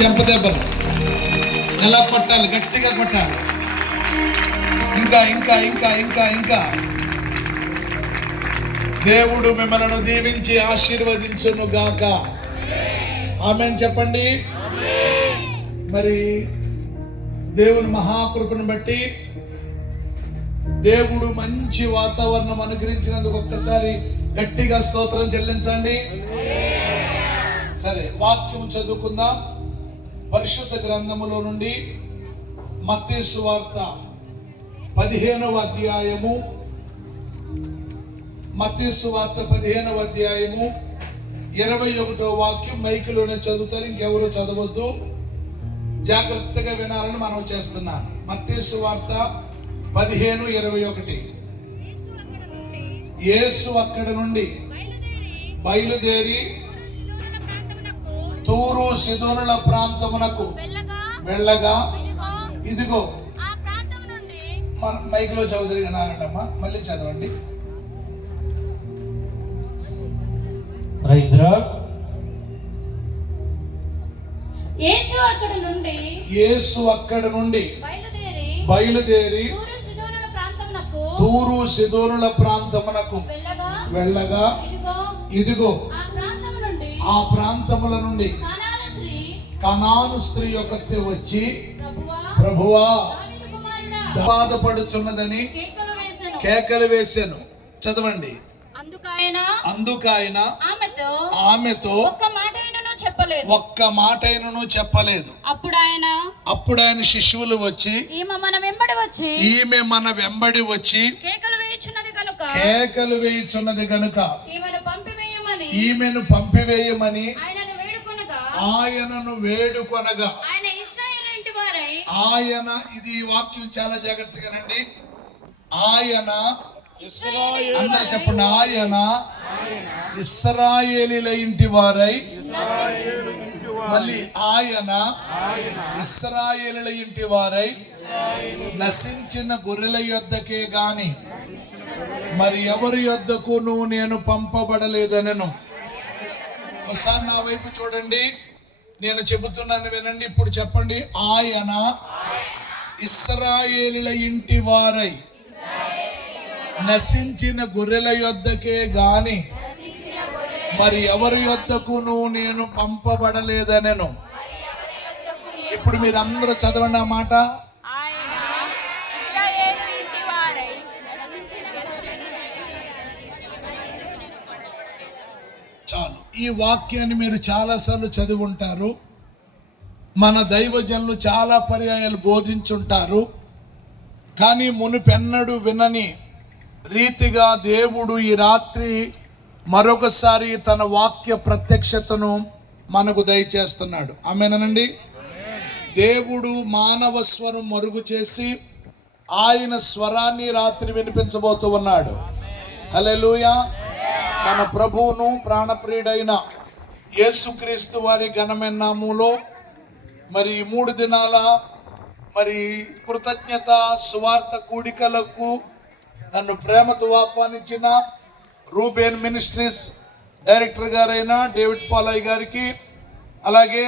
చెంపదెబ్బలు ఎలా కొట్టాలి, గట్టిగా కొట్టాలి. ఇంకా ఇంకా ఇంకా ఇంకా ఇంకా దేవుడు మిమ్మల్ని దీవించి ఆశీర్వదించును గాక. ఆమేన్ చెప్పండి. మరి దేవుని మహాకృపను బట్టి దేవుడు మంచి వాతావరణం అనుగ్రహించినందుకు ఒక్కసారి గట్టిగా స్తోత్రం చెల్లించండి. సరే, వాక్యం చదువుకుందాం. పరిశుద్ధ గ్రంథములో నుండి మత్తయి సువార్త 15వ అధ్యాయము, మత్తయి సువార్త 15వ అధ్యాయము 21వ వాక్యం. మైకులోనే చదువుతారు, ఇంకెవరు చదవద్దు, జాగ్రత్తగా వినాలని మనం చేస్తున్నాం. మత్తయి సువార్త 15:21. యేసు అక్కడ నుండి బయలుదేరి తూరు సిదోనుల ప్రాంతమునకు వెళ్ళగా ఇదిగో మైక్లో చౌదరి అన్నారంటమ్మా, మళ్ళీ చదవండి. యేసు అక్కడ నుండి బయలుదేరి తూరు సిదోనుల ప్రాంతమునకు వెళ్ళగా ఇదిగో ఆ ప్రాంతముల నుండి కనాను స్త్రీ ఒకతే వచ్చి, ప్రభువా బాధపడుచున్నదని కేకలు వేసెను. చదవండి. అందుకాయన ఆమెతో ఒక్క మాటైనను చెప్పలేదు. అప్పుడు ఆయన శిష్యులు వచ్చి, ఈమె మన వెంబడి వచ్చి కేకలు వేయుచున్నది గనుక ఈమెను పంపివేయమని ఆయనను వేడుకొనగా, ఆయన, ఇది వాక్యం చాలా జాగ్రత్తగానండి, ఆయన, అందరూ చెప్పండి, ఆయన ఇశ్రాయేలీల ఇంటి వారై, మళ్ళీ ఆయన ఇశ్రాయేలీల ఇంటి వారై నశించిన గొర్రెల యొద్దకే గాని మరి ఎవరి యొద్దకును నేను పంపబడలేదనెను. ఒకసారి నా వైపు చూడండి, నేను చెబుతున్నాను వినండి. ఇప్పుడు చెప్పండి. ఆయన ఇశ్రాయేలీల ఇంటి వారై నశించిన గొర్రెల యొద్దకే గాని మరి ఎవరి యొద్దకును నేను పంపబడలేదనెను. ఇప్పుడు మీరు అందరూ చదవండి ఆ మాట. చాలు. ఈ వాక్యాన్ని మీరు చాలాసార్లు చదివి ఉంటారు. మన దైవజనులు చాలా పర్యాయాలు బోధించుంటారు. కానీ మునుపెన్నడూ వినని రీతిగా దేవుడు ఈ రాత్రి మరొకసారి తన వాక్య ప్రత్యక్షతను మనకు దయచేస్తున్నాడు. ఆమేనండి. దేవుడు మానవ స్వరం మరుగు చేసి ఆయన స్వరాన్ని రాత్రి వినిపించబోతూ ఉన్నాడు. హల్లెలూయా. మన ప్రభువును ప్రాణప్రియుడైన యేసుక్రీస్తు వారి ఘనమైన నామములో మరి 3 దినాల మరి కృతజ్ఞత సువార్త కూడికలకు నన్ను ప్రేమతో ఆహ్వానించిన రూబేన్ మినిస్ట్రీస్ డైరెక్టర్ గారైన డేవిడ్ పాలయ్య గారికి, అలాగే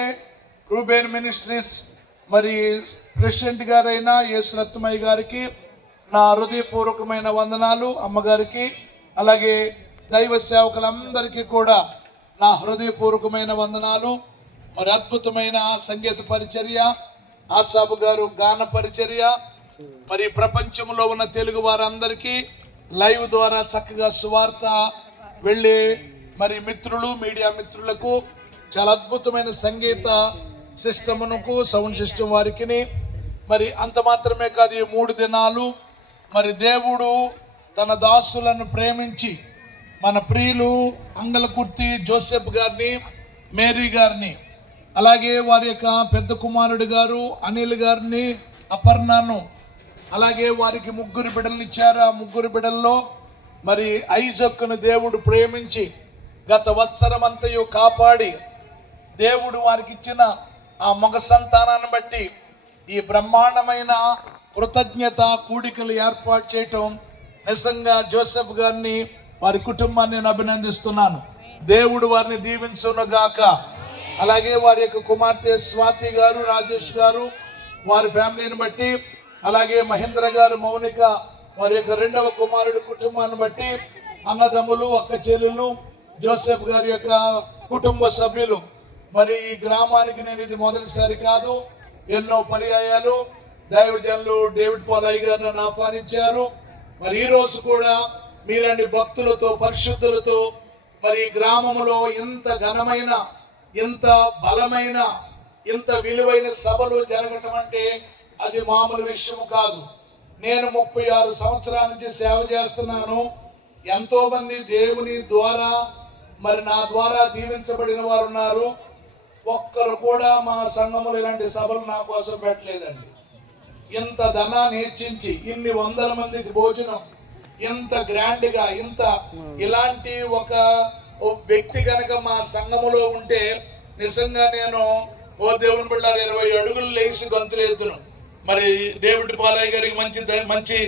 రూబేన్ మినిస్ట్రీస్ మరి ప్రెసిడెంట్ గారైన యేసురత్నమయ్య గారికి నా హృదయపూర్వకమైన వందనాలు. అమ్మగారికి, అలాగే దైవ సేవకులందరికీ కూడా నా హృదయపూర్వకమైన వందనాలు. మరి అద్భుతమైన సంగీత పరిచర్య, ఆసాబు గారు గాన పరిచర్య, మరి ప్రపంచంలో ఉన్న తెలుగు వారందరికీ లైవ్ ద్వారా చక్కగా సువార్త వెళ్ళే మరి మిత్రులు, మీడియా మిత్రులకు, చాలా అద్భుతమైన సంగీత సిస్టమునకు, సౌండ్ సిస్టమ్ వారికి, మరి అంత మాత్రమే కాదు, ఈ 3 దినాలు మరి దేవుడు తన దాసులను ప్రేమించి మన ప్రియులు అంగలకుర్తి జోసెఫ్ గారిని, మేరీ గారిని, అలాగే వారి యొక్క పెద్ద కుమారుడు గారు అనిల్ గారిని, అపర్ణను, అలాగే వారికి 3 బిడ్డలను ఇచ్చారు. ఆ 3 బిడ్డల్లో మరి ఐజక్కును దేవుడు ప్రేమించి గత వత్సరమంతయు కాపాడి దేవుడు వారికి ఇచ్చిన ఆ మగ సంతానాన్ని బట్టి ఈ బ్రహ్మాండమైన కృతజ్ఞత కూడికలు ఏర్పాటు చేయటం నిజంగా జోసెఫ్ గారిని, వారి కుటుంబాన్ని నేను అభినందిస్తున్నాను. దేవుడు వారిని దీవించును గాక. అలాగే వారి యొక్క కుమార్తె స్వాతి గారు, రాజేష్ గారు వారి ఫ్యామిలీని బట్టి, అలాగే మహేంద్ర గారు, మౌనిక వారి యొక్క రెండవ కుమారుడు కుటుంబాన్ని బట్టి, అన్నదమ్ములు, అక్క చెల్లెలు, జోసెఫ్ గారి యొక్క కుటుంబ సభ్యులు, మరి ఈ గ్రామానికి నేను ఇది మొదటిసారి కాదు, ఎన్నో పర్యాయాలు దైవజనులు డేవిడ్ పాలయ్య గారు నన్ను ఆహ్వానించారు. మరి ఈ రోజు కూడా మీలాంటి భక్తులతో, పరిశుద్ధులతో మరి ఈ గ్రామంలో ఇంత ఘనమైన, ఇంత బలమైన, ఇంత విలువైన సభలు జరగటం అంటే అది మామూలు విషయం కాదు. నేను 36 సంవత్సరాల నుంచి సేవ చేస్తున్నాను. ఎంతో మంది దేవుని ద్వారా మరి నా ద్వారా దీవించబడిన వారు ఉన్నారు. ఒక్కరు కూడా మా సంఘములు ఇలాంటి సభలు నా కోసం పెట్టలేదండి. ఇంత ధనాన్ని హెచ్చించి ఇన్ని వందల మందికి భోజనం, ఇంత గ్రాండ్గా, ఇలాంటి ఒక వ్యక్తి కనుక మా సంఘములో ఉంటే నిజంగా నేను దేవుని బిడ్డలారా 20 అడుగులు లేచి గంతులు ఎత్తును. మరి డేవిడ్ పాలయ్య గారికి మంచి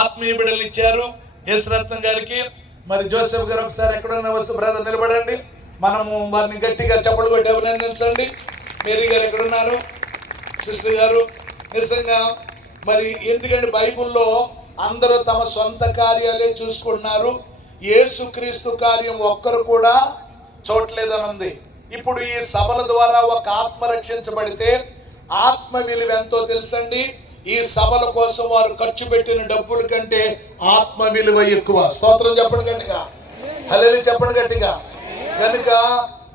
ఆత్మీయ బిడ్డలు ఇచ్చారు, యేసురత్నం గారికి. మరి జోసెఫ్ గారు ఒకసారి ఎక్కడున్న వస్తు బ్రదర్ నిలబడండి, మనము వారిని గట్టిగా చప్పట్లు కొట్టి అభినందించండి. మేరీ గారు ఎక్కడున్నారు, సిస్టర్ గారు. నిజంగా మరి ఎందుకంటే బైబిల్లో అందరూ తమ సొంత కార్యాలే చూసుకుంటున్నారు, యేసుక్రీస్తు కార్యం ఒక్కరు కూడా చూడలేదని ఉంది. ఇప్పుడు ఈ సభల ద్వారా ఒక ఆత్మ రక్షించబడితే ఆత్మ విలువ ఎంతో తెలుసండి. ఈ సభల కోసం వారు ఖర్చు పెట్టిన డబ్బుల కంటే ఆత్మ విలువ ఎక్కువ. స్తోత్రం చెప్పండి గట్టిగా, హల్లెలూయా చెప్పండి గట్టిగా. కనుక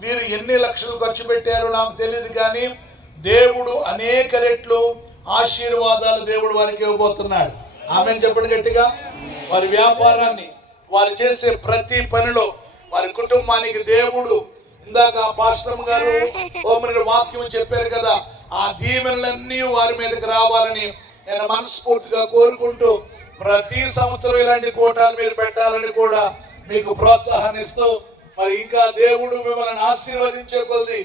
వీరు ఎన్ని లక్షలు ఖర్చు పెట్టారో నాకు తెలియదు, కానీ దేవుడు అనేక రెట్లు ఆశీర్వాదాలు దేవుడు వారికి ఇవ్వబోతున్నాడు. ఆమెను చెప్పండి గట్టిగా. వారి వ్యాపారాన్ని, వారు చేసే ప్రతి పనిలో వారి కుటుంబానికి దేవుడు, ఇందాక పాస్టర్ గారు వాక్యం చెప్పారు కదా, ఆ దీవెనలన్నీ వారి మీదకి రావాలని నేను మనస్ఫూర్తిగా కోరుకుంటూ, ప్రతి సంవత్సరం ఇలాంటి కూటాలు మీరు పెట్టాలని కూడా మీకు ప్రోత్సాహాన్ని ఇస్తూ, మరి ఇంకా దేవుడు మిమ్మల్ని ఆశీర్వదించే కొద్ది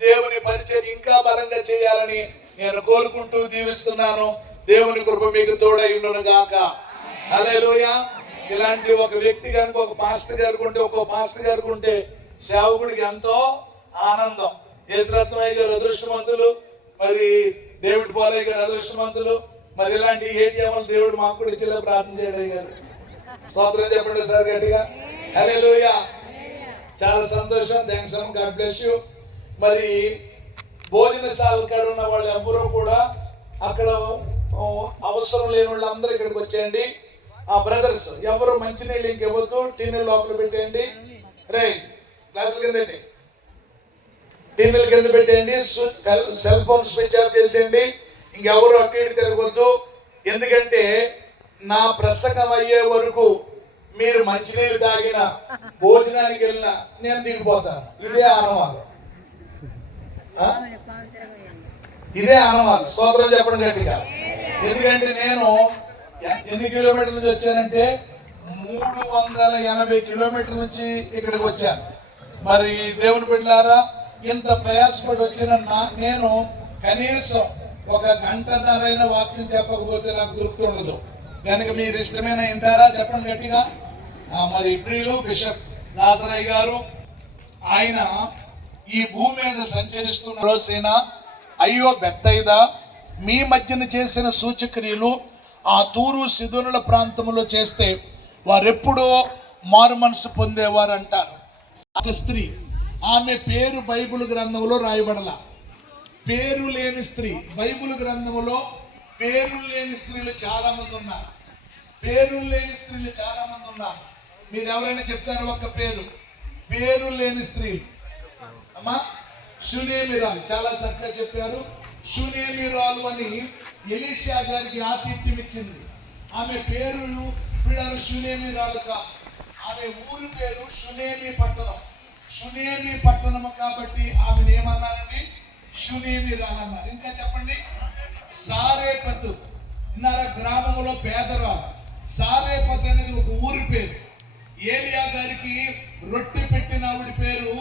దేవుని పరిచయం ఇంకా బలంగా చేయాలని నేను కోరుకుంటూ దీవిస్తున్నాను. దేవుని కృప మీకు తోడై ఉండును గాక. హల్లెలూయా. ఇలాంటి ఒక వ్యక్తి కనుక ఒక పాస్టర్ గారికి ఉంటే, ఒక్కో పాస్టర్ గారికి ఉంటే సేవకుడికి ఎంతో ఆనందం. యేసురత్నయ్య గారు అదృష్టవంతులు, మరి డేవిడ్ పాలయ్య గారు అదృష్టవంతులు. మరి ఇలాంటి ఏటీఎంలు దేవుడు మాకు కూడా ఇచ్చేలా ప్రార్థన చేయడం గారు. స్తోత్రం చెప్పండి సార్ గట్టిగా. హల్లెలూయా. చాలా సంతోషం. Thanks, God bless you. మరి భోజనశాల కాడ ఉన్న వాళ్ళు ఎవరూ కూడా అక్కడ అవసరం లేని వాళ్ళు అందరూ ఇక్కడికి వచ్చేయండి. ఆ బ్రదర్స్ ఎవరు మంచినీళ్ళు ఇంకెవద్దు, టిన్నులు లోపల పెట్టేయండి. రే గ్లాసులు కిందండి, టిన్నుల కింద పెట్టేయండి. సెల్ ఫోన్ స్విచ్ ఆఫ్ చేసేయండి. ఇంకెవరు అటు ఇటు తిరగొద్దు. ఎందుకంటే నా ప్రసంగం అయ్యే వరకు మీరు మంచినీళ్ళు తాగినా, భోజనానికి వెళ్ళినా నేను దిగిపోతాను. ఇదే ఆనవాలు, ఇదే ఆనవాలు. స్తోత్రం చెప్పడం గట్టిగా. ఎందుకంటే నేను ఎన్ని కిలోమీటర్ల నుంచి వచ్చానంటే 380 కిలోమీటర్ల నుంచి ఇక్కడికి వచ్చాను. మరి దేవుని బిడ్డలారా, ఇంత ప్రయాసపడి వచ్చిన నేను కనీసం 1 గంటన్నరైన వాక్యం చెప్పకపోతే నాకు తృప్తి ఉండదు. కనుక మీరు ఇష్టమైన వింటారా చెప్పండి గట్టిగా. మరి ప్రియులు బిషప్ దాసరయ్య గారు, ఆయన ఈ భూమి మీద సంచరిస్తున్న రోజైనా, అయ్యో బెత్తైదా మీ మధ్యన చేసిన సూచక్రియలు ఆ తూరు సిదోనుల ప్రాంతంలో చేస్తే వారెప్పుడో మారు మనసు పొందేవారు అంటారు. ఒక స్త్రీ, ఆమె పేరు బైబిల్ గ్రంథంలో రాయబడల. పేరు లేని స్త్రీ, బైబిల్ గ్రంథంలో పేరు లేని స్త్రీలు చాలా మంది ఉన్నారు. పేరు లేని స్త్రీలు చాలా మంది ఉన్నారు. మీరు ఎవరైనా చెప్తారు ఒక్క పేరు? పేరు లేని స్త్రీలు అమ్మా, షూనేమిరాలు చాలా చక్కగా చెప్పారు. షూనేమిరాలు అని ఎలీషా గారికి ఆతిథ్యం ఇచ్చింది. ఆమె పేరు పిల్లలు షూనేమిరాలు కాదు, ఆమె ఊరి పేరు షునేమి పట్టణం. షునేమి పట్టణం కాబట్టి ఆమెను ఏమన్నారండి? షూనేమిరాలు అన్నారు. ఇంకా చెప్పండి. సారేపతు ఇన్నారా, గ్రామంలో పేదరాలు. సారేపతు అనేది ఒక ఊరి పేరు. ఏలియా గారికి రొట్టె పెట్టిన ఆవిడ పేరు